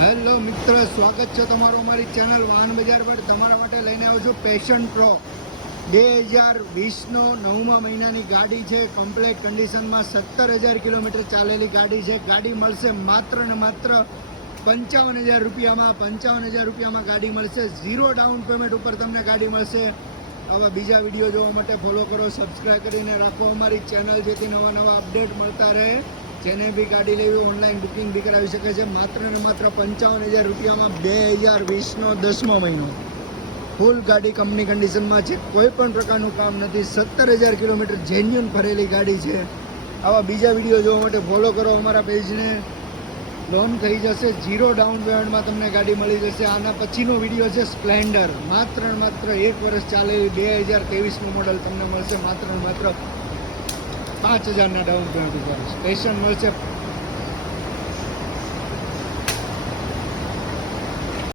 Hello મિત્ર, સ્વાગત છે તમારું અમારી ચેનલ વાહન બજાર પર. તમારા માટે લઈને આવ્યો છું પેશન પ્રો 2020નો 9મા મહિનાની ગાડી છે. કમ્પ્લેટ કન્ડિશનમાં 17,000 કિલોમીટર ચાલેલી ગાડી છે. ગાડી મળશે માત્ર ને માત્ર 55,000 રૂપિયામાં. 55,000 રૂપિયામાં ગાડી મળશે. 0 ડાઉન પેમેન્ટ ઉપર તમને ગાડી મળશે. આવા બીજા વિડીયો જોવા માટે ફોલો કરો, સબસ્ક્રાઈબ કરીને રાખો અમારી ચેનલ, જેથી નવા નવા અપડેટ મળતા રહે. જેને બી ગાડી લેવી ઓનલાઈન બુકિંગ બી કરાવી શકે છે. માત્ર ને માત્ર 55,000 રૂપિયામાં 2020નો 10મો મહિનો. ફૂલ ગાડી કંપની કન્ડિશનમાં છે. કોઈ પણ પ્રકારનું કામ નથી. 17,000 કિલોમીટર જેન્યુન ફરેલી ગાડી છે. આવા બીજા વિડીયો જોવા માટે ફોલો કરો અમારા પેજને. લોન થઈ જશે. 0 ડાઉન પેમેન્ટમાં તમને ગાડી મળી જશે. આના પછીનો વિડીયો છે સ્પ્લેન્ડર. માત્ર ને માત્ર 1 વર્ષ ચાલેલી 2023નું મોડલ તમને મળશે માત્ર ને માત્ર 5,000ના ડાઉન પેમેન્ટ ઉપર. સ્ટેશન મળશે